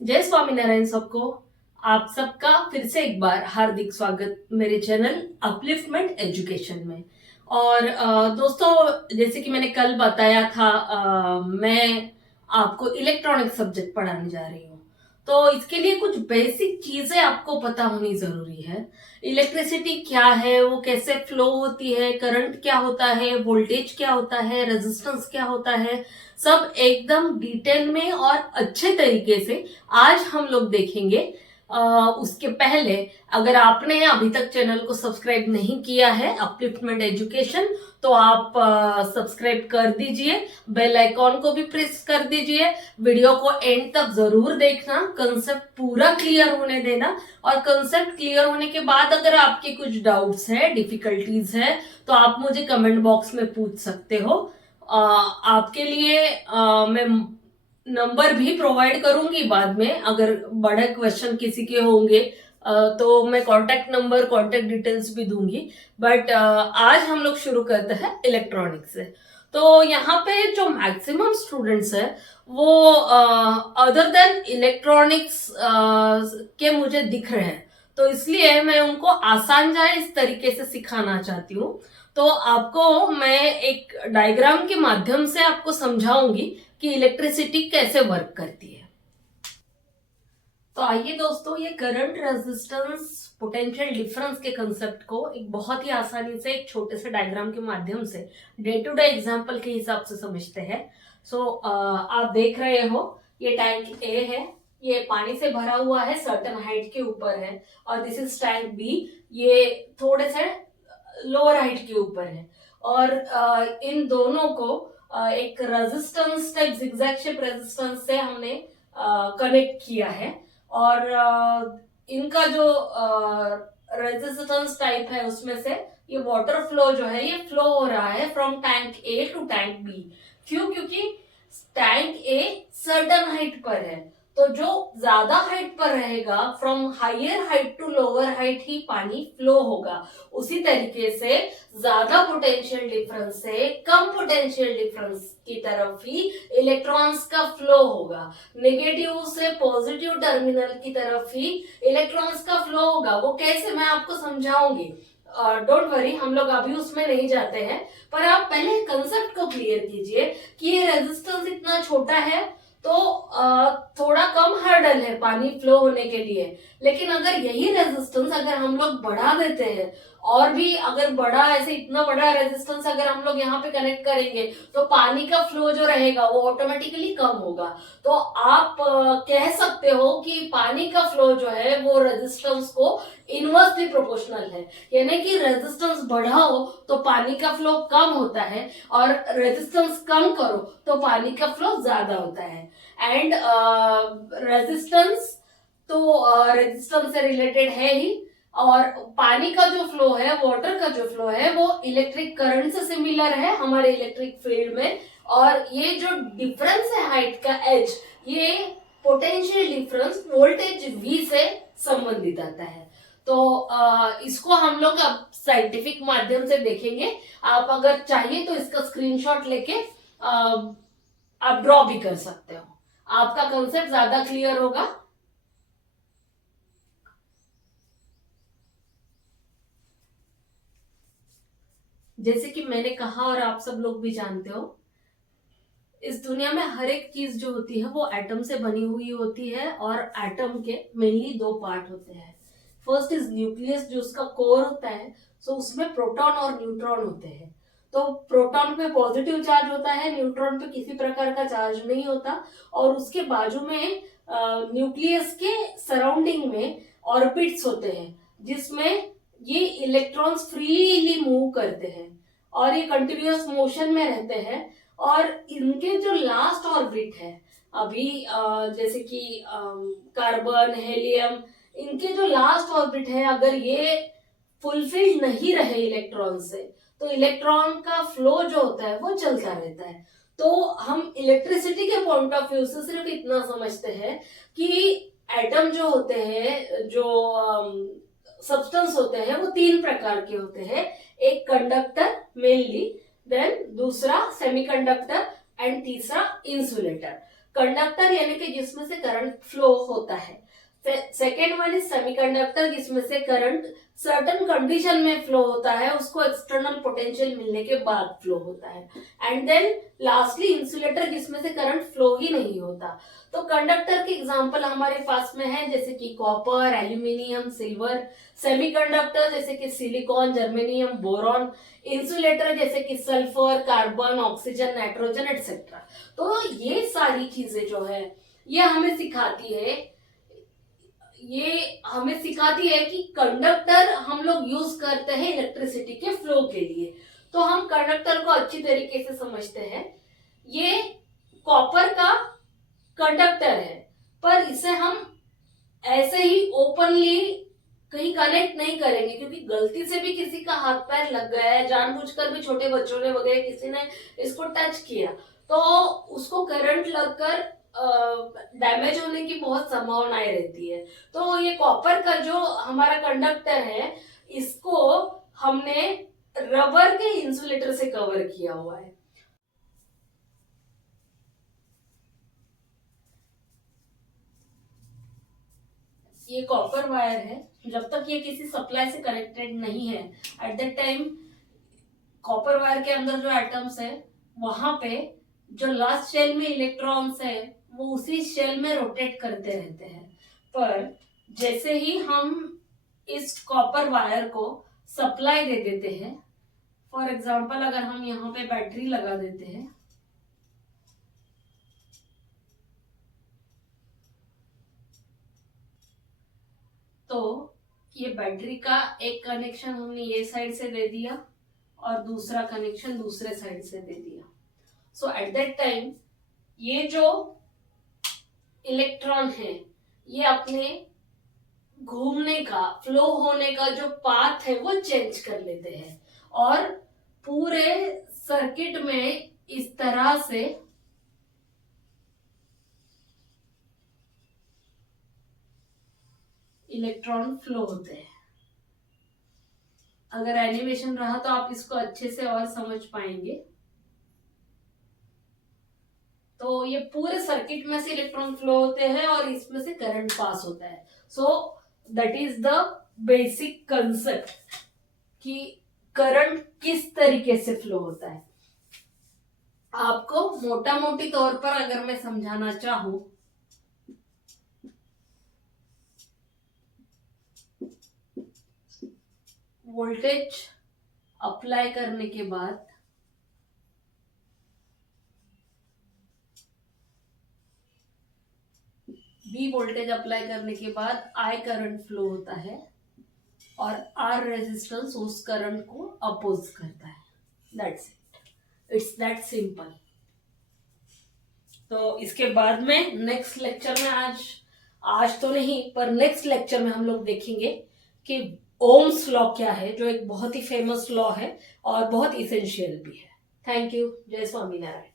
जय स्वामीनारायण सबको। आप सबका फिर से एक बार हार्दिक स्वागत मेरे चैनल अपलिफ्टमेंट एजुकेशन में। और दोस्तों, जैसे कि मैंने कल बताया था, मैं आपको इलेक्ट्रॉनिक सब्जेक्ट पढ़ाने जा रही हूँ। तो इसके लिए कुछ बेसिक चीजें आपको पता होनी जरूरी है। इलेक्ट्रिसिटी क्या है, वो कैसे फ्लो होती है, करंट क्या होता है, वोल्टेज क्या होता है, रेजिस्टेंस क्या होता है, सब एकदम डिटेल में और अच्छे तरीके से आज हम लोग देखेंगे। उसके पहले, अगर आपने अभी तक चैनल को सब्सक्राइब नहीं किया है अपलिफ्टमेंट एजुकेशन, तो आप सब्सक्राइब कर दीजिए, बेल आइकॉन को भी प्रेस कर दीजिए। वीडियो को एंड तक जरूर देखना, कंसेप्ट पूरा क्लियर होने देना। और कंसेप्ट क्लियर होने के बाद अगर आपके कुछ डाउट्स है, डिफिकल्टीज है, तो आप मुझे कमेंट बॉक्स में पूछ सकते हो। आपके लिए मैं नंबर भी प्रोवाइड करूंगी बाद में, अगर बड़े क्वेश्चन किसी के होंगे तो मैं कांटेक्ट नंबर, कांटेक्ट डिटेल्स भी दूंगी। बट आज हम लोग शुरू करते हैं इलेक्ट्रॉनिक्स से। तो यहाँ पे जो मैक्सिमम स्टूडेंट्स है वो अदर देन इलेक्ट्रॉनिक्स के मुझे दिख रहे हैं, तो इसलिए मैं उनको आसान जाए इस तरीके से सिखाना चाहती हूँ। तो आपको मैं एक डायग्राम के माध्यम से आपको समझाऊंगी कि इलेक्ट्रिसिटी कैसे वर्क करती है। तो आइए दोस्तों, ये करंट, रेजिस्टेंस, पोटेंशियल डिफरेंस के कंसेप्ट को एक बहुत ही आसानी से एक छोटे से डायग्राम के माध्यम से डे टू डे एग्जांपल के हिसाब से समझते हैं। आप देख रहे हो, ये टैंक ए है, ये पानी से भरा हुआ है, सर्टेन हाइट के ऊपर है। और दिस इज टैंक बी, ये थोड़े से लोअर हाइट के ऊपर है। और इन दोनों को एक resistance type zigzag shape resistance से हमने कनेक्ट किया है। और इनका जो रेजिस्टेंस टाइप है उसमें से ये वाटर फ्लो जो है, ये फ्लो हो रहा है from tank A to tank B. क्योंकि टैंक ए सर्टन हाइट पर है, तो जो ज्यादा हाइट पर रहेगा, from higher height to lower height ही पानी फ्लो होगा। उसी तरीके से ज्यादा पोटेंशियल डिफरेंस से कम पोटेंशियल डिफरेंस की तरफ ही इलेक्ट्रॉन्स का फ्लो होगा। नेगेटिव से पॉजिटिव टर्मिनल की तरफ ही इलेक्ट्रॉन्स का फ्लो होगा। वो कैसे, मैं आपको समझाऊंगी। डोंट वरी, हम लोग अभी उसमें नहीं जाते हैं। पर आप पहले कंसेप्ट को क्लियर कीजिए कि ये रेजिस्टेंस इतना छोटा है तो थोड़ा कम हर्डल है पानी फ्लो होने के लिए। लेकिन अगर यही रेजिस्टेंस अगर हम लोग बढ़ा देते हैं, और भी अगर बड़ा, ऐसे इतना बड़ा रेजिस्टेंस अगर हम लोग यहाँ पे कनेक्ट करेंगे, तो पानी का फ्लो जो रहेगा वो ऑटोमेटिकली कम होगा। तो आप कह सकते हो कि पानी का फ्लो जो है वो रेजिस्टेंस को इनवर्सली प्रोपोर्शनल है। यानी कि रेजिस्टेंस बढ़ाओ तो पानी का फ्लो कम होता है, और रेजिस्टेंस कम करो तो पानी का फ्लो ज्यादा होता है। एंड रेजिस्टेंस तो रेजिस्टेंस से रिलेटेड है ही। और पानी का जो फ्लो है, वाटर का जो फ्लो है, वो इलेक्ट्रिक करंट से सिमिलर है हमारे इलेक्ट्रिक फील्ड में। और ये जो डिफरेंस है हाइट का एच, ये पोटेंशियल डिफरेंस वोल्टेज वी से संबंधित आता है। तो इसको हम लोग अब साइंटिफिक माध्यम से देखेंगे। आप अगर चाहिए तो इसका स्क्रीनशॉट लेके आप ड्रॉ भी कर सकते हो, आपका कंसेप्ट ज्यादा क्लियर होगा। जैसे कि मैंने कहा और आप सब लोग भी जानते हो, इस दुनिया में हर एक चीज जो होती है वो एटम से बनी हुई होती है। और एटम के मेनली दो पार्ट होते हैं। फर्स्ट इज न्यूक्लियस, जो उसका कोर होता है। सो उसमें प्रोटॉन और न्यूट्रॉन होते हैं। तो प्रोटॉन पे पॉजिटिव चार्ज होता है, न्यूट्रॉन पे किसी प्रकार का चार्ज नहीं होता। और उसके बाजू में न्यूक्लियस के सराउंडिंग में ऑर्बिट्स होते हैं, जिसमें ये इलेक्ट्रॉन्स फ्रीली मूव करते हैं और ये कंटिन्यूअस मोशन में रहते हैं। और इनके जो लास्ट ऑर्बिट है, अभी जैसे कि कार्बन, हेलियम, इनके जो लास्ट ऑर्बिट है, अगर ये फुलफिल नहीं रहे इलेक्ट्रॉन से, तो इलेक्ट्रॉन का फ्लो जो होता है वो चलता रहता है। तो हम इलेक्ट्रिसिटी के पॉइंट ऑफ व्यू से सिर्फ इतना समझते हैं कि एटम जो होते हैं, जो सब्सटेंस होते हैं, वो तीन प्रकार के होते हैं। एक कंडक्टर मेनली, देन दूसरा सेमीकंडक्टर, एंड तीसरा इंसुलेटर। कंडक्टर यानी कि जिसमें से करंट फ्लो होता है। सेकेंड वन इज सेमीकंडक्टर, जिसमें से करंट सर्टन कंडीशन में फ्लो होता है, उसको एक्सटर्नल पोटेंशियल मिलने के बाद फ्लो होता है। एंड देन लास्टली इंसुलेटर, जिसमें से करंट फ्लो ही नहीं होता। तो कंडक्टर के एग्जांपल हमारे पास में है जैसे कि कॉपर, एल्यूमिनियम, सिल्वर। सेमीकंडक्टर जैसे कि सिलिकॉन, जर्मेनियम, बोरॉन। इंसुलेटर जैसे कि sulphur, carbon, oxygen, nitrogen etcetera. तो ये सारी चीजें जो है ये हमें सिखाती है कि कंडक्टर हम लोग यूज करते हैं इलेक्ट्रिसिटी के फ्लो के लिए। तो हम कंडक्टर को अच्छी तरीके से समझते हैं। ये कॉपर का कंडक्टर है, पर इसे हम ऐसे ही ओपनली कहीं कनेक्ट नहीं करेंगे, क्योंकि गलती से भी किसी का हाथ पैर लग गया है, जानबूझकर भी छोटे बच्चों ने वगैरह किसी ने इसको टच किया तो उसको करंट लगकर डैमेज होने की बहुत संभावनाएं रहती है। तो ये कॉपर का जो हमारा कंडक्टर है, इसको हमने रबर के इंसुलेटर से कवर किया हुआ है। ये कॉपर वायर है, जब तक ये किसी सप्लाई से कनेक्टेड नहीं है, at that time copper wire के अंदर जो एटम्स है वहां पे जो लास्ट शेल में इलेक्ट्रॉन्स है वो उसी शेल में रोटेट करते रहते हैं। पर जैसे ही हम इस कॉपर वायर को सप्लाई दे देते हैं, फॉर एग्जांपल अगर हम यहाँ पे बैटरी लगा देते हैं, तो ये बैटरी का एक कनेक्शन हमने ये साइड से दे दिया और दूसरा कनेक्शन दूसरे साइड से दे दिया। सो एट दैट टाइम ये जो इलेक्ट्रॉन है ये अपने घूमने का, फ्लो होने का जो पाथ है वो चेंज कर लेते हैं और पूरे सर्किट में इस तरह से इलेक्ट्रॉन फ्लो होते हैं। अगर एनिमेशन रहा तो आप इसको अच्छे से और समझ पाएंगे। तो ये पूरे सर्किट में से इलेक्ट्रॉन फ्लो होते हैं और इसमें से करंट पास होता है। So that is the basic concept कि करंट किस तरीके से फ्लो होता है। आपको मोटा मोटी तौर पर अगर मैं समझाना चाहूं, वोल्टेज अप्लाई करने के बाद V वोल्टेज अप्लाई करने के बाद I करंट फ्लो होता है और R रेजिस्टेंस उस करंट को अपोज करता है। That's it, it's that simple. तो इसके बाद में नेक्स्ट लेक्चर में, आज तो नहीं पर नेक्स्ट लेक्चर में हम लोग देखेंगे कि ओम्स लॉ क्या है, जो एक बहुत ही फेमस लॉ है और बहुत इसेंशियल भी है। Thank you. जय स्वामीनारायण।